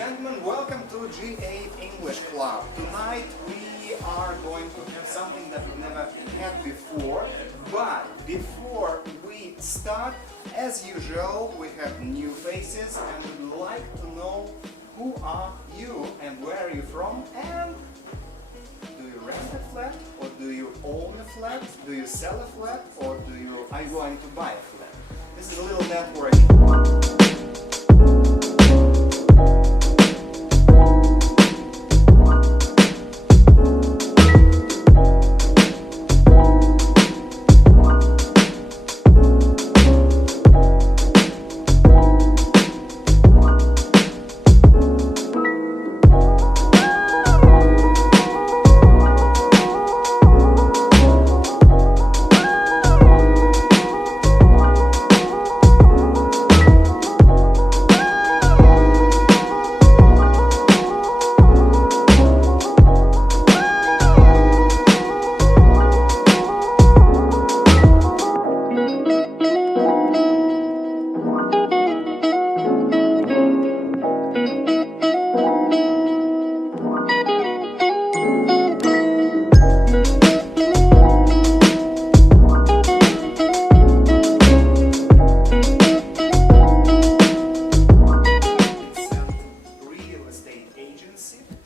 gentlemen, welcome to G8 English Club. Tonight we are going to have something that we've never had before. But before we start, as usual, we have new faces and we'd like to know who are you and where are you from, and do you rent a flat or do you own a flat? Do you sell a flat or are you going to buy a flat? This is a little networking.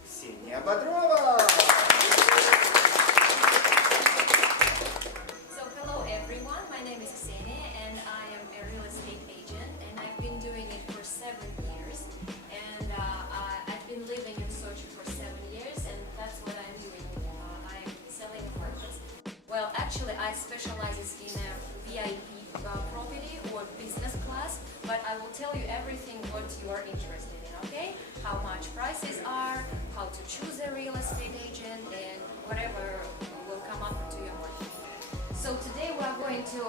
Ksenia Bodrova. So hello everyone, my name is Ksenia and I am a real estate agent and I've been doing it for 7 years, and I've been living in Sochi for 7 years, and that's what I'm doing. I'm selling apartments. Well, actually I specialize in a VIP property or business class, but I will tell you everything what you are interested in, okay? How much prices are, how to choose a real estate agent, and whatever will come up to your mind. So today we are going to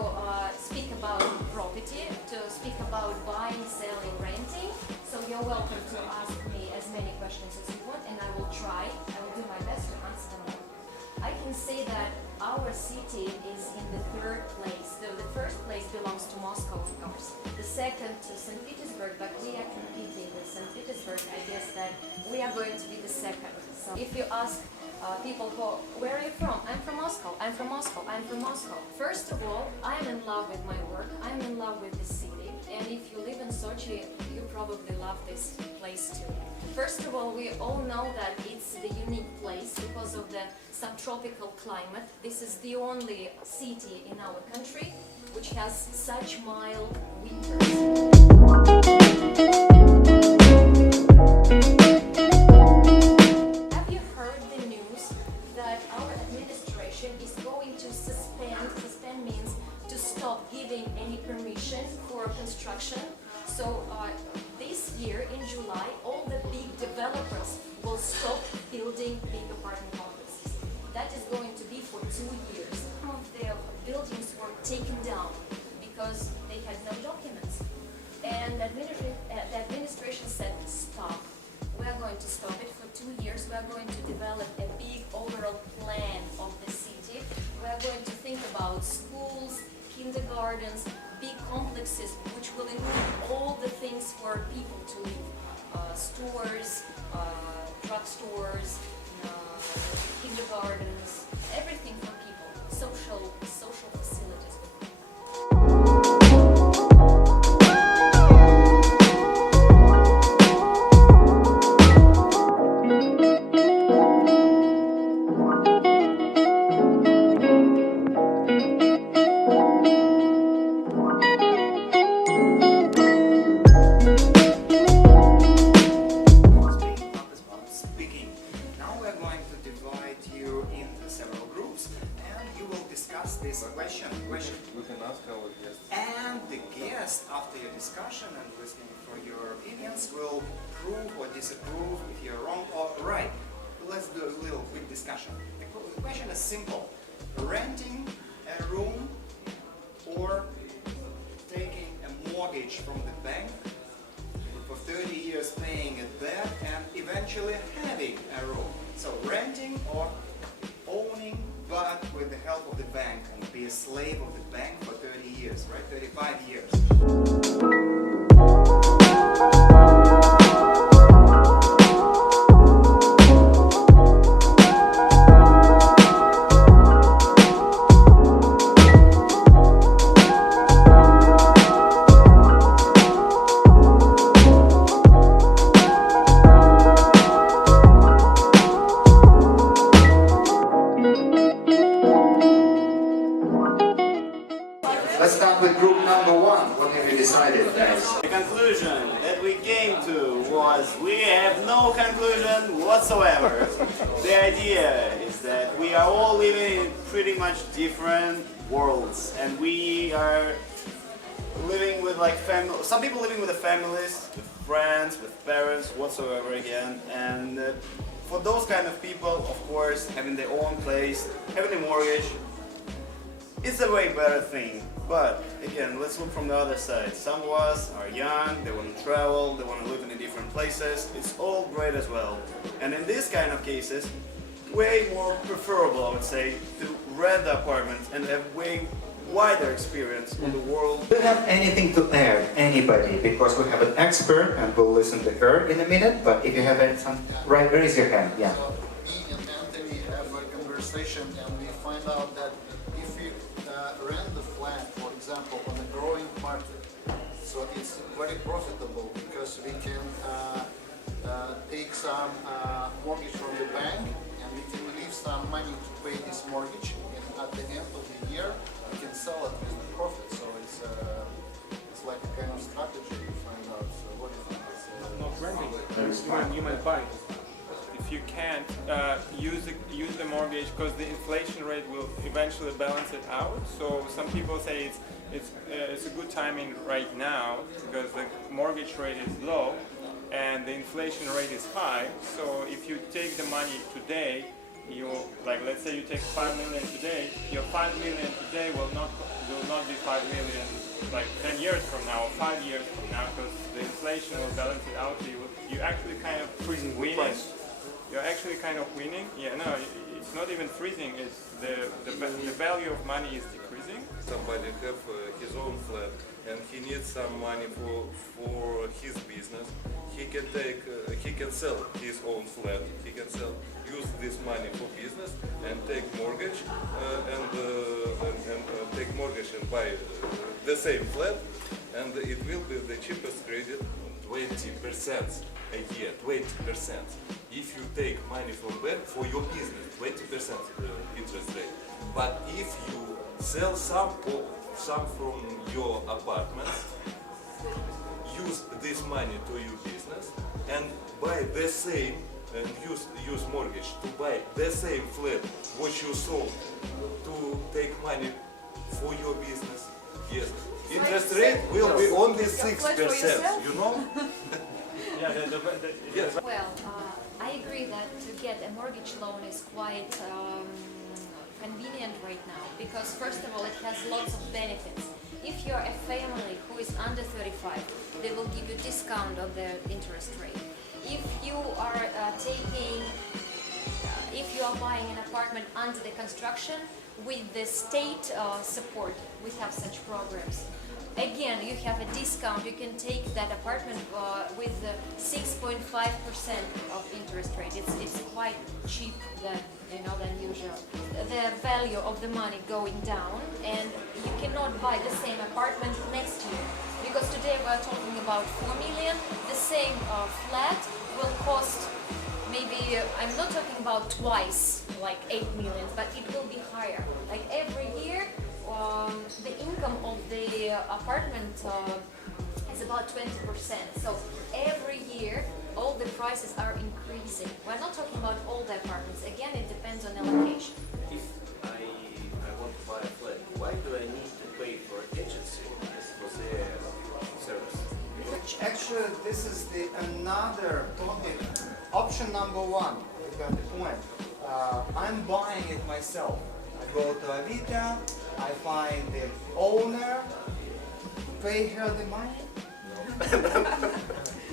speak about property, to speak about buying, selling, renting. So you're welcome to ask me as many questions as you want, and I will do my best to answer them all. I can say that our city is in the 3rd place. So the 1st place belongs to Moscow, of course. The 2nd to St. Petersburg, but we are competing with St. Petersburg. I guess that we are going to be the 2nd. So if you ask people, where are you from? I'm from Moscow, I'm from Moscow, I'm from Moscow. First of all, I'm in love with my work, I'm in love with the city, and if you live in Sochi, you probably love this place too. First of all, we all know that it's the unique place because of the subtropical climate. This is the only city in our country which has such mild winters. Giving any permission for construction. So this year in July, all the big developers will stop building big apartment complexes. That is going to be for 2 years. Some of the buildings were taken down because they had no documents, and the administration said stop. We are going to stop it for 2 years. We are going to develop a big overall plan of the city. We are going to think about schools, kindergartens, big complexes which will include all the things for people to live. Stores, drugstores, kindergartens, everything for people, social facilities. Question. We can ask our guests. And the guest, after your discussion and listening for your opinions, will prove or disapprove if you're wrong or right. Let's do a little quick discussion. The question is simple. Renting a room or taking a mortgage from the bank for 30 years, paying it back and eventually having a room. So renting or owning, but with the help of the bank, and be a slave of the bank for 30 years, right? 35 years. we came to was we have no conclusion whatsoever. The idea is that we are all living in pretty much different worlds, and we are living with like family. Some people living with their families, with friends, with parents, whatsoever again. And for those kind of people, of course, having their own place, having a mortgage, it's a way better thing. But again, let's look from the other side. Some of us are young, they want to travel, they want to live in different places. It's all great as well. And in these kind of cases, way more preferable, I would say, to rent the apartment and have way wider experience in the world. Do you have anything to add, anybody? Because we have an expert and we'll listen to her in a minute, but if you have some, right, raise your hand, yeah. So me and Anthony have a conversation and we find out that if we rent the flat, for example, on a growing market, so it's very profitable because we can take some mortgage from the bank and we can leave some money to pay this mortgage, and at the end of the year we can sell it with the profit. So it's like a kind of strategy to find out. So what do you think? Not renting. You might buy. If you can't use the mortgage, because the inflation rate will eventually balance it out. So some people say it's a good timing right now because the mortgage rate is low and the inflation rate is high. So if you take the money today, you let's say you take 5 million today, your 5 million today will not be 5 million like 10 years from now or 5 years from now, because the inflation will balance it out. So you actually kind of winning. You're actually kind of winning. Yeah, no, it's not even freezing. It's the value of money is decreasing. Somebody have his own flat and he needs some money for his business. He can sell his own flat. He can use this money for business and take mortgage and take mortgage and buy the same flat, and it will be the cheapest credit. 20% a year, 20%. If you take money from bank for your business, 20% interest rate. But if you sell some from your apartments, use this money to your business and buy the same, and use mortgage to buy the same flat which you sold to take money for your business. Yes, interest rate will be only 6%. You know? Yes. Well, I agree that to get a mortgage loan is quite convenient right now, because first of all it has lots of benefits. If you're a family who is under 35, they will give you discount on the interest rate. If you are if you are buying an apartment under the construction with the state support, we have such programs. Again, you have a discount. You can take that apartment with 6.5% of interest rate. It's quite cheap than usual. The value of the money going down, and you cannot buy the same apartment next year, because today we're talking about 4 million. The same flat will cost maybe, I'm not talking about twice, like 8 million, but it will be higher. Like every year, the income of the apartment is about 20%. So every year, all the prices are increasing. We're not talking about all the apartments. Again, it depends on the location. If I want to buy a flat, why do I need to pay for agency for their service? Actually, this is another topic. Option number one, you got the point. I'm buying it myself. I go to Avita, I find the owner, pay her the money.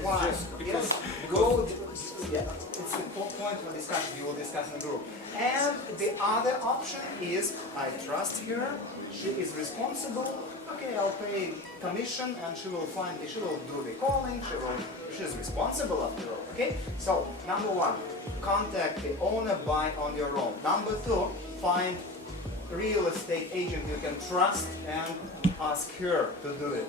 Why? Yes, go. Yeah, it's the point for discussion. You will discuss in the group. And the other option is I trust her. She is responsible. Okay, I'll pay commission, and she will do the calling. She's responsible after all. Okay. So number one, contact the owner, buy on your own. Number two, find real estate agent you can trust and ask her to do it.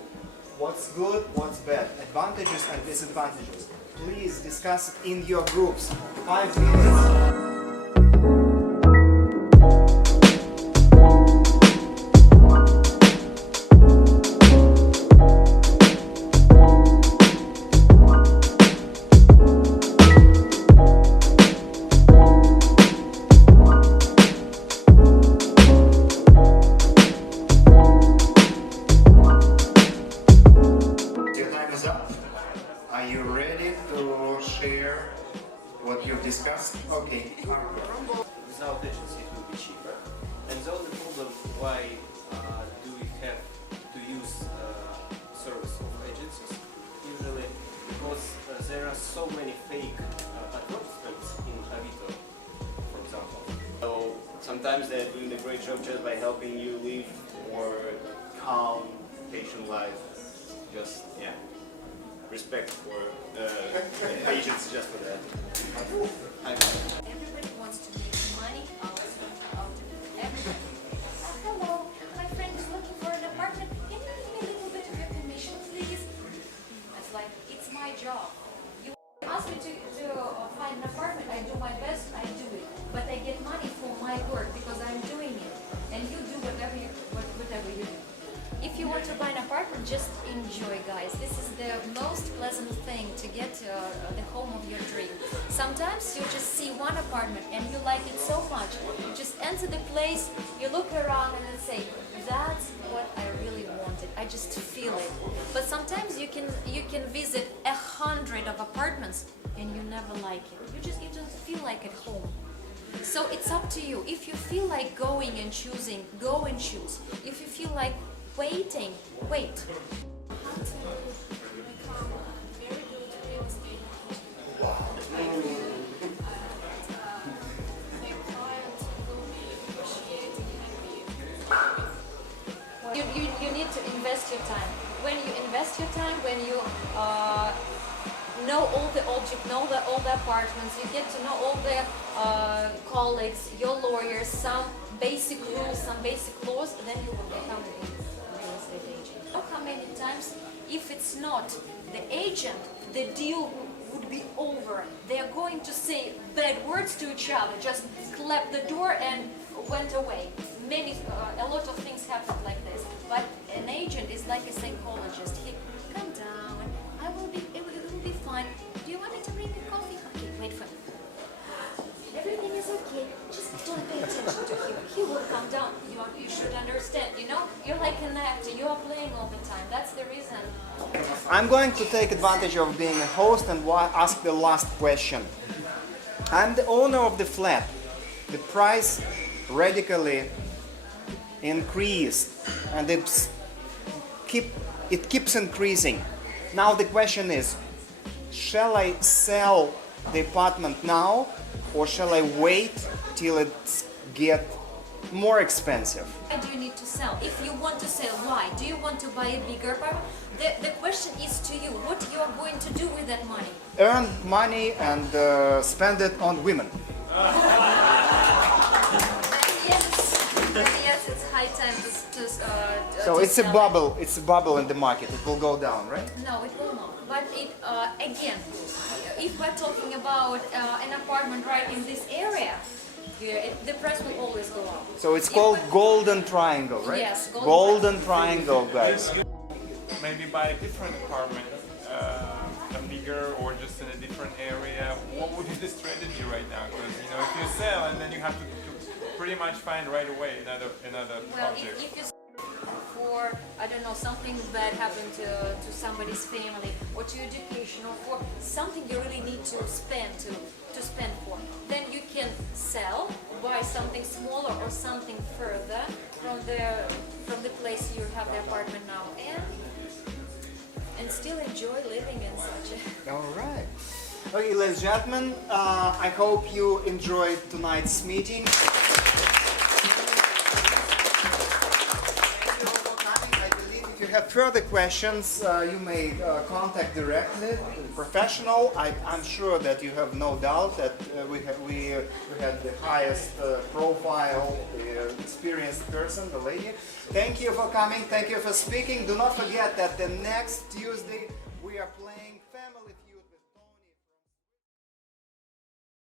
What's good, what's bad, advantages and disadvantages. Please discuss it in your groups. 5 minutes. ready to share what you've discussed? Okay. Without agency it will be cheaper. And the only problem why do we have to use service of agencies? Usually because there are so many fake advertisements in Avito, for example. So sometimes they're doing a great job just by helping you live more calm, patient life. Just, yeah, respect for agents just for that. Everybody wants to make money out of everybody. Hello, my friend is looking for an apartment. Can you give me a little bit of your commission, please? It's like, it's my job. You ask me to find an apartment, I do my best, I do it. But I get money for my work because I'm doing it. And you do whatever you do. If you want to buy an apartment, just enjoy, guys. This is the most pleasant thing to get the home of your dream. Sometimes you just see one apartment and you like it so much. You just enter the place, you look around and then say, that's what I really wanted. I just feel it. But sometimes you can visit 100 of apartments and you never like it. You don't feel like at home. So it's up to you. If you feel like going and choosing, go and choose. If you feel like waiting, wait. How to become a very good real estate agent. I think the client will be appreciating happy. You need to invest your time. When you invest your time, when you know all the objects, know all the apartments, you get to know all the colleagues, your lawyers, some basic rules, some basic laws, then you will become a real estate agent. Look how many times, if it's not the agent, the deal would be over. They are going to say bad words to each other, just clap the door and went away. A lot of things happen like this. But an agent is like a psychologist. He calm down. It will be fine. Do you want me to bring you coffee? Okay, wait for me. Everything is okay. Just don't pay attention to him. He will calm down. You should understand. You know, you're like an actor. You are playing all the time. That's the reason. I'm going to take advantage of being a host and ask the last question. I'm the owner of the flat. The price radically increased and it keeps increasing. Now the question is, shall I sell the apartment now or shall I wait till it gets more expensive? Why do you need to sell? If you want to sell, why? Do you want to buy a bigger apartment? The question is to you, what you are going to do with that money? Earn money and spend it on women. Yes, it's high time to So it's a sell it. bubble. It's a bubble in the market. It will go down, right? No, it will not. But it again, if we're talking about an apartment right in this area, the price will always go up. So it's called golden triangle, right? Yes, golden triangle, guys. Maybe buy a different apartment, a bigger or just in a different area. What would be the strategy right now? Because if you sell and then you have to pretty much find right away another Well, object. if you for I don't know something bad happened to somebody's family or to education or for something you really need to spend for, then you can sell, buy something smaller or something further from the place you have the apartment now and still enjoy living in such a. All right. Okay, ladies and gentlemen, I hope you enjoyed tonight's meeting. If you have further questions, you may contact directly the professional. I'm sure that you have no doubt that we had the highest profile, experienced person, the lady. Thank you for coming. Thank you for speaking. Do not forget that the next Tuesday we are playing Family Feud.